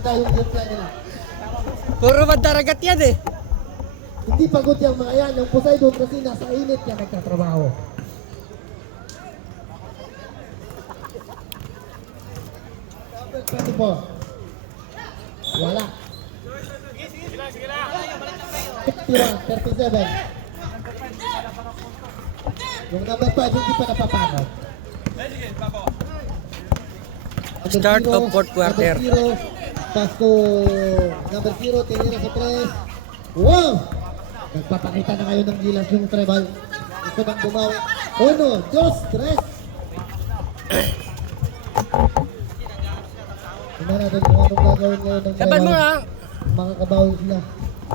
maganda yung game plan nila. Puro mandaragat yan eh. Hindi pagod yung mga yan. Yung Poseidon kasi nasa init yan nagtatrabaho. Number 24. Wala. 51, 37. Yung number 5 hindi pa napapagod. Start of fourth quarter. Number 0, pass to number 0, tinira sa press. Wow! Nagpapakita na kayo ng gilas yung tribal. Gusto bang bumawi? Uno, dos, tres. Tingnan natin kung anong gagawin ngayon ng Saban mo tribal. ha. Mga kabawi sila.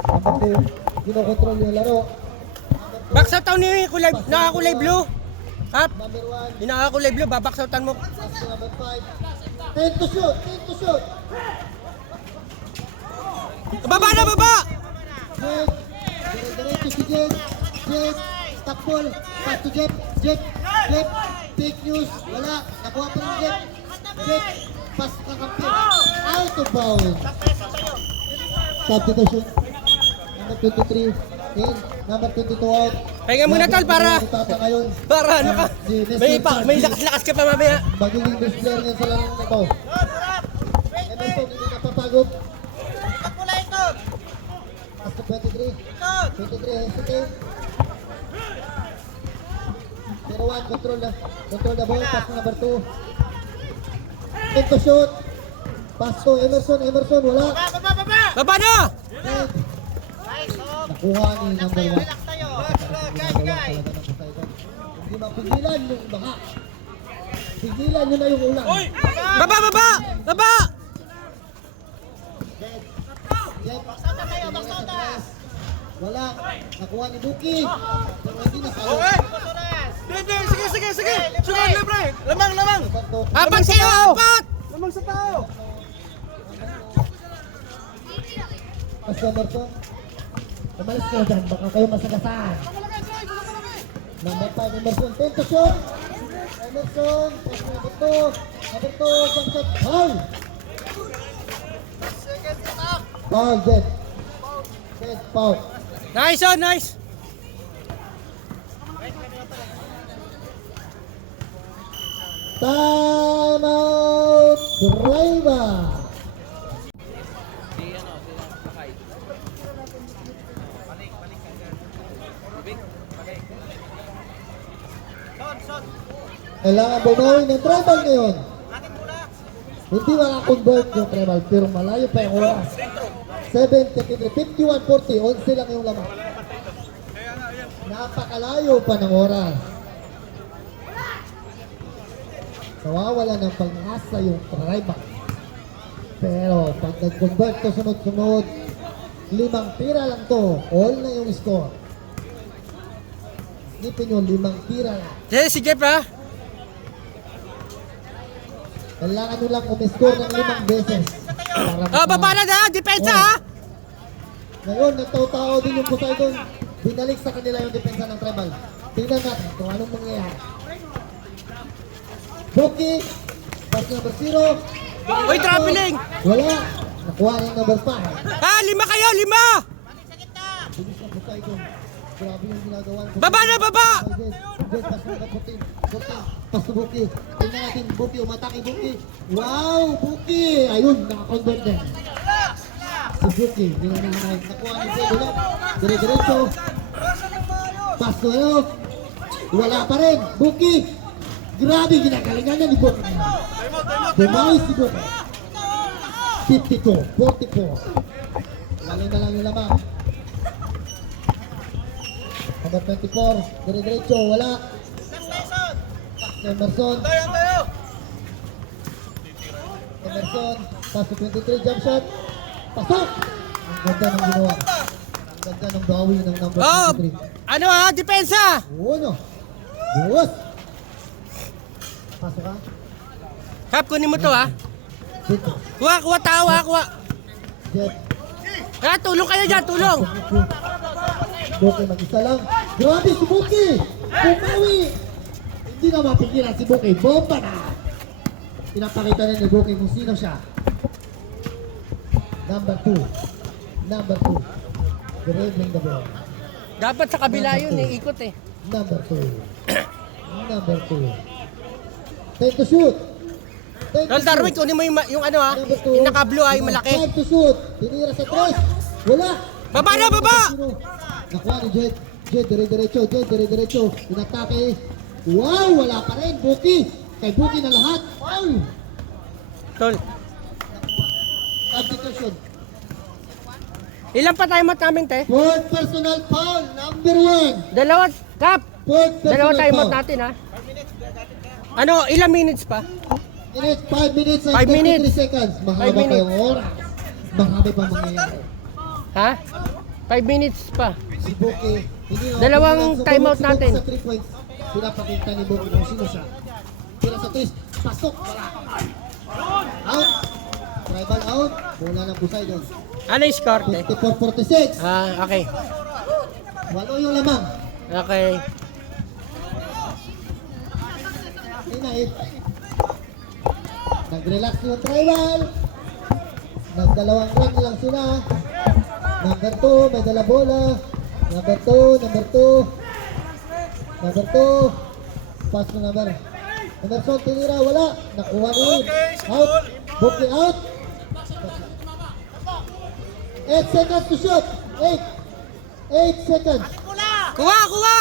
Number 2, kinokontrol yung laro. Backsoutan ni nakakulay blue. Hap, Number 1, yung nakakulay blue, babacksoutan mo. pass to number 5. 10 to shoot, 10 to shoot. Baba na, baba! Jet, dire-diretso si Jet. Jet, stop ball. Pass to Jet. Jet, fake news. Wala, nakuha pa ng Jet. Jet, pass kakampi. Out of bounds. Substitution. Number 23 in. Number 22 out. Pahinga muna tol para ano ka? May lakas-lakas ka pa mamaya. Magiging best player ngayon sa larong na ito. Emerson, hindi napapagod. Pass to 23. 23, hesitate. 0-1, control the ball. Pass to number 2. Into shoot. Pass to Emerson, wala. Baba na! Red. Nakuha ni number 1. Hindi mapigilan yung baka. Pigilan nyo na yung ulan. Baba, baba! Baba! Wala. Nakuha ni Buki. Pero hindi nasalo. Sige. Sugal na, pre. Lamang. Apat sa'yo, apat! Lamang sa tao. Pas Emerson. Umalis ka dyan. Baka kayo masagasaan. Number 5, Emerson. 10 to shoot. Emerson. Pas number 2. Number 2. Jump shot. Foul. Foul, Jet. Jet, foul. Nice on, nice! Time out. Driver. Kailangan bumawi ng tribal ngayon. Hindi makakonvert yung tribal, pero malayo pa yung oras. 7:53, 51-40, 11 lang yung lamang. Napakalayo pa ng oras. Nawawala ng pag-asa yung tribal. Pero pag nag-convert to sunod-sunod, 5 tira lang to, all na yung score. Isipin nyo, 5 tira lang. Si Jeff ha? Kailangan nyo lang umiscore ng 5 beses. Oh, baba na na! Depensa ha! Ngayon, nagtao-tao din yung Poseidon. Binalik sa kanila yung depensa ng tribal. Tingnan natin kung anong mangyayari. Buki, pass number 0. Uy, traveling! Wala. Nakuha ng number 5. Ah, 5 kayo, 5! Bilis ng Poseidon. Grabe yung ginagawa. Baba na, baba! Jet, pass number 14. Pass to Buki. Tingnan natin, Buki, umatake Buki. Wow, Buki! Ayun, nakakonvert din. Si Buki, hindi na nahanay. Nakuha ni Buki. Dire-diretso. Pass to ano. Wala pa rin. Buki! Grabe, ginagalingan na ni Buki. Bumawi si Buki. 52, 44. Galing na lang yung lamang. Number 24, dire-diretso, wala. Emerson. Emerson, pass to 23, jump shot. Pasok! Ang ganda ng ginawa. Ang ganda ng bawi ng number Oh, 23. ano ha? Depensa! Uno. Buwas. Pasok ka. Hap, kunin mo to ha. Jet. Kuha tao ha, kuha. Jet. Ah, tulong kayo dyan, tulong! Buki mag-isa lang. Grabe si Buki! Bumawi! Hindi na mapigilan si Buki. Bomba na! Pinapakita na ni Buki kung sino siya. Number 2. Number 2. Dribbling the ball. Dapat sa kabila yun eh, ikot eh. Number 2. Number 2. Time to shoot. Time to Tol Darwin, shoot. kunin mo yung ano ha, Number 2. yung naka-blue ay malaki. Time to shoot. Tinira sa tres. Wala. Baba na, baba! Nakuha ni Jed. Jed, dire-diretso. Jed, dire-diretso. Inatake. Wow, wala pa rin. Buki. Kay Buki na lahat. Wow. Tol, Substitution. ilan pa timeout namin, te? Fourth personal foul. Number 1. Dalawa, Kap! Fourth Dalawa personal timeout foul. natin ha. Ano, ilang minutes pa? 5 minutes and 5 minutes. 33 seconds. Mahaba 5 pa minutes. yung oras. Marami pa mangyayari. Ha? 5 minutes pa. Si Buki, hindi na Dalawang hindi na timeout sumubok natin. Sa 3 points. Pinapakita ni Buki kung sino siya. Tira sa 3. Pasok. Wala. Out. Tribal out. Bola ng Poseidon. Ano yung score, te? 54-46. Okay. Walo yung lamang. Okay. Inait. Nag-relax yung tribal. Nagdalawang run lang sila. Number 2, may dala bola. Number 2, number 2. Number 2. Pass na number. Emerson, tinira, wala. Nakuha ni. Out. Buki out. 8 seconds to shoot. 8 seconds. Kuha, kuha!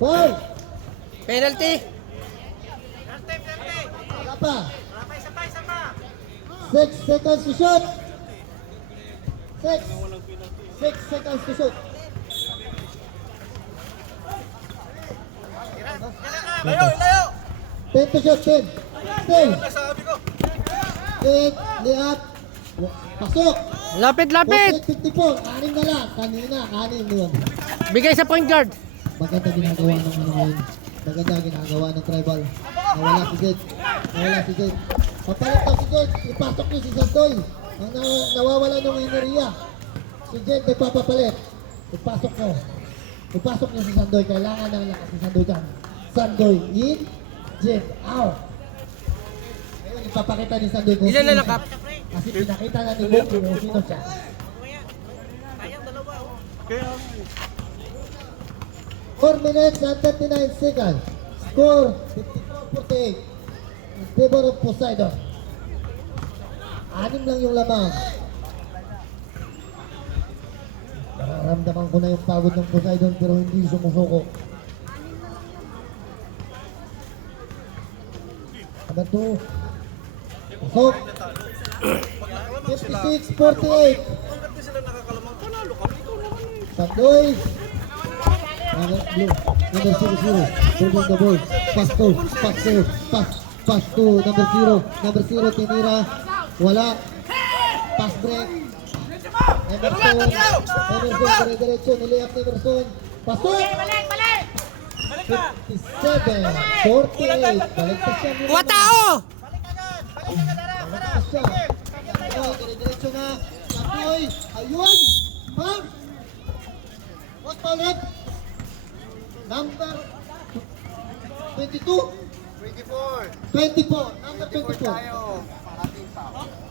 Foul. Penalty. Wala pa. 6 seconds to shoot. 6 seconds to shoot. Layo, layo! 10 to shoot, 10. 10. Sabi ko. 10. Liat. Pasok. Lapit, lapit! 54. 6 na lang. Kanina, 6 yun. Bigay sa point guard. Maganda ginagawa ng ano ngayon. Maganda ginagawa ng tribal. Nawala si Jed. Nawala si Jed. Papalit na si Jed. Ipasok niyo si Sandoy. Ang nawawala ng enerhiya. Si Jed nagpapapalit. Ipasok niyo. Ipasok niyo si Sandoy. Kailangan ng lakas si Sandoy dyan. Sandoy in. Jed out. Ngayon ipapakita ni Sandoy kung Ilan na sino lang, siya. Kap? Kasi pinakita na ni Bob kung sino siya. Kaya, 4 minutes and 39 seconds. Score 54-48. In favor of Poseidon. 6 lang yung lamang. Nararamdaman ko na yung pagod ng Poseidon pero hindi sumusuko. Number 2. Pasok. 56-48. hanggat di sila nakakalamang, panalo kami. Ikaw naman eh. Sandoy. Number blue. Number 0-0. Dribbling the ball. Pass to. Pass to. Pass to. Number 0. Number 0. Tinira. Wala. Pass break. Emerson. Emerson. Dire-diretso. Niliap ni Emerson. Pasok. 57. 48. Baligtas siya. Kuha tao! Baligtas siya. Oh, dire-diretso na. Sandoy. Ayun. Foul. What foul red? Number 22? 24. Number 24.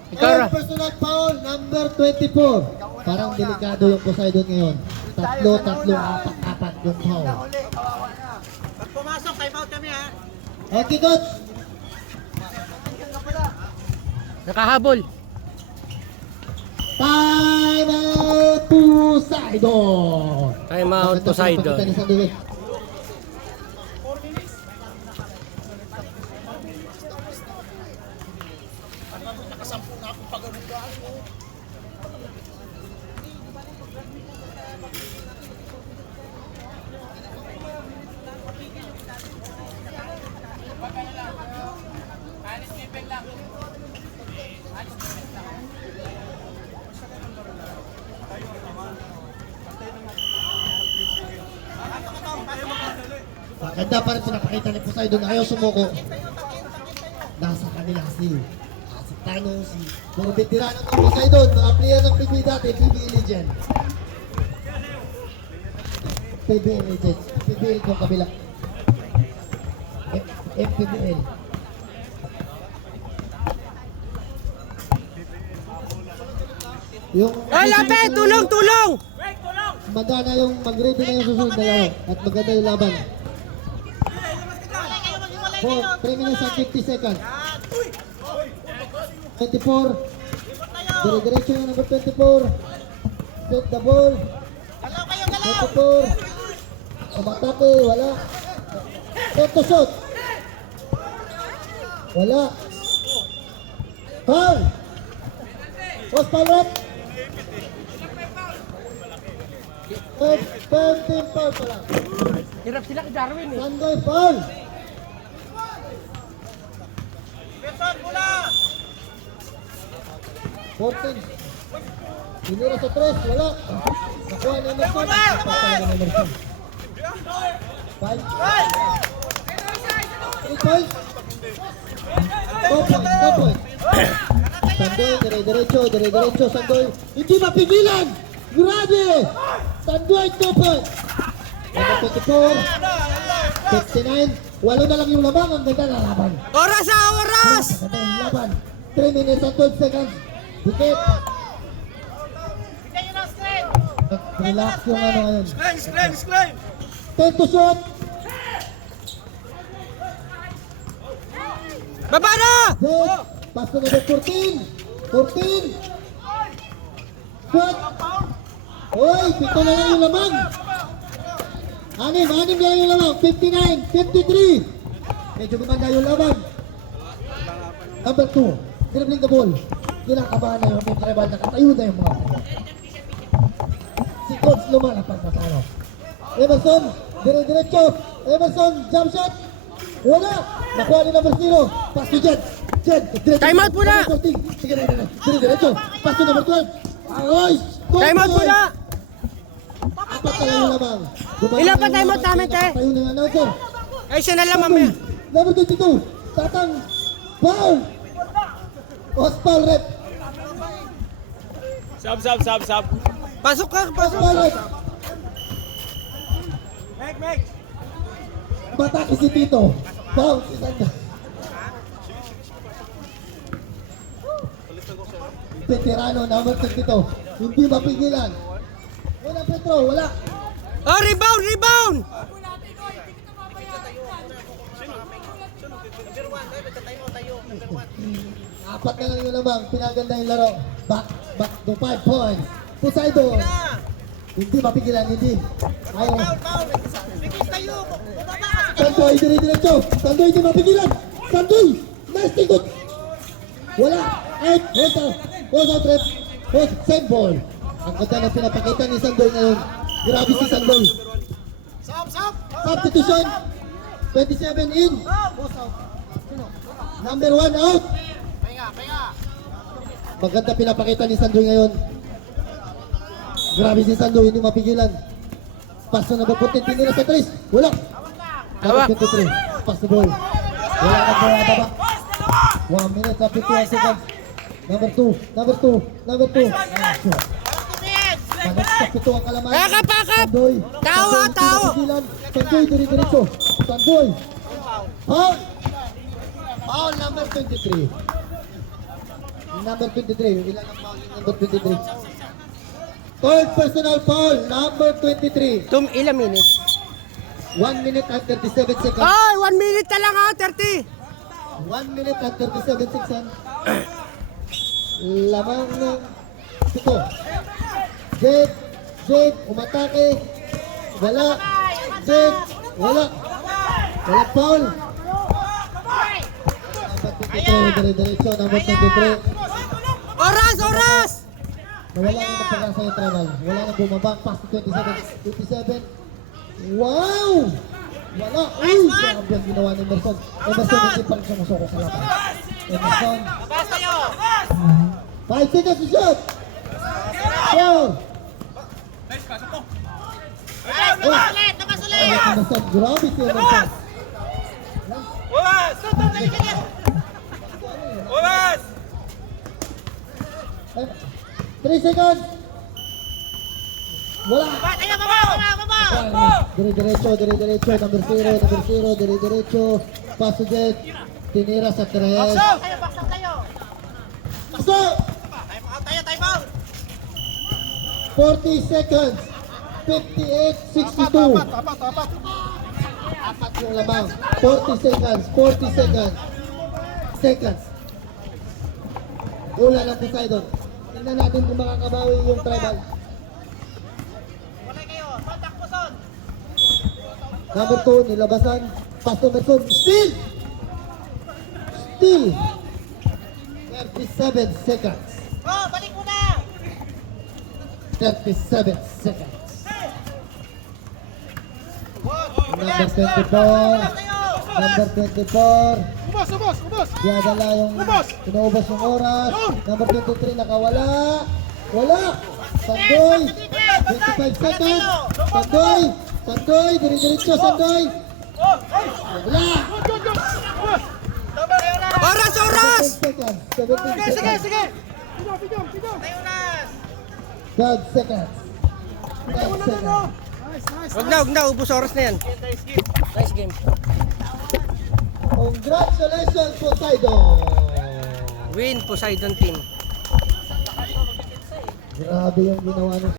Ikaw, Ra. All personal foul, number 24. Parang delikado yung Poseidon ngayon. 3, 4, 4 yung foul. Pag pumasok, time out kami ha. Okay, coach. Nakahabol. Time out Poseidon. Time out, Maganda Poseidon. pakita ni Sandoy. Maganda pa rin pinapakita ni Poseidon. Ayaw sumuko. Nasa kanila si Tano, si mga veterano ng Poseidon, mga player ng PBA dati, PBA Legend. PBA Legend. PBA kung kabila. FPBL. Yung Ay, lapit! Tulong! Tulong! magana yung mag-ready na yung susunod na laro at maganda yung laban. 3 minutes and 50 seconds. 24. Dire-diretso yung number 24. Set the ball. 24. Umatake, wala. Set to shot. Wala. Foul. Post foul rep. 15 foul pala. Hirap sila kay Darwin eh. Sandoy foul. Benson, bola! 14. Tinira sa 3, wala. Nakuha ni Emerson. Patay na ni Emerson. 5. 3 points. 2 points, 2 points. Sandoy, dire-diretso, Sandoy. Hindi mapigilan! Grabe! Sandoy, 2 points. Number 24. 59. Walo na lang yung labang. Ang ganda na laban. Oras ah! Oras! Ang ganda yung laban. 3 minutes and 12 seconds. Dikit. Relax yung ano ngayon. Screen! 10 to shoot. Baba na! Zed. Pass to number 14. 14. Shoot. Oy, 7 na lang yung lamang. 6 na lang yung lamang. 59, 53. Medyo gumanda yung laban. Number 2. Dribbling the ball. Kinakabahan na yung may tribal. Nakatayo na yung mga. Si Coach lumalapag na talo. Emerson, dire-diretso. Emerson, jump shot. Wala. Nakuha ni number 0. Pass to Jed. Jed, diretso. Time out muna. Sige, dire-diretso. Pass to number 12. Ay, Time out muna! Apat na lang yung lamang. Ilan pa time out namin, te? Tayo na yung announcer. Ay, siya na lang mamaya. Number 22. Tatang. Foul. Post foul rep. Sab. Pasok ka! Post Pasok! foul rep. Meg! Matake si Tito. Foul. Isang. Veterano, number 22. Hindi mapigilan. Wala Petro, wala. Oh, rebound! Rebound! Apat na lang yung lamang. Pinaganda yung laro. Back to 5 points. Poseidon. Hindi mapigilan, hindi. Ayaw. Sandoy, dire-diretso. Sandoy, hindi mapigilan. Sandoy, nice tigot. Wala. Out. Hold out rep. Hold. Same ball. Ang ganda na pinapakita ni Sandoy ngayon. Grabe si Sandoy. Substitution. 27 in. Number 1 out. Maganda pinapakita ni Sandoy ngayon. Grabe si Sandoy, hindi mapigilan. Pass na nabaputin, tinira sa 3. Wala. Number 23. Pass the ball. Wala na baba. 1 minute and 51 seconds. Number 2. Managsak ito ang kalaman. Pakap! Sandoy. Tao, ha, tao. Sandoy, dire-diretso. Sandoy. Foul. Foul number 23. Number 23. Ilan ang foul yung number 23? Third personal foul, number 23. Ilang minutes? 1 minute and 37 seconds. Ay, 1 minute na lang ha, 30. 1 minute and 37 seconds. Lamang ng ito. Jed, umatake. Wala. Jed, wala. Wala foul. Number 23, dire-diretso, number 23. Oras! Nawala na ng pag-asa yung travel. Wala na bumaba. Pass to 27. Wow! Wala. Uy! Grabe ang ginawa ni Emerson. Emerson hindi pa rin sumusoko sa laban. Emerson. 5 seconds to shoot! Foul! Emerson. Grabe si Emerson. Oras! 3 seconds! Wala! Dire-diretso, number 0, dire-diretso, pass to Jet, tinira sa 3. Pasok! 40 seconds. 58-62. Apat. Apat yung lamang. 40 seconds. 40 seconds. Seconds. Ula ng Poseidon. Tingnan natin kung makakabawi yung tribal. Number 2, nilabasan. Pass to Merson. Still! 37 seconds. Oh, balik mo na! 37 seconds. Number 24. Number 24. Ubos! Diadala yung inuubos yung oras. Number 23 nakawala. Wala. Sandoy. 25 seconds. Sandoy. Diri-diretso Sandoy. Wala. Oras! 17 seconds. 17 seconds. Sige! 12 seconds. 12 seconds. Huwag na, ubus oras na yan. Nice game. Congratulations Poseidon. Win Poseidon team. Grabe yung ginawa ng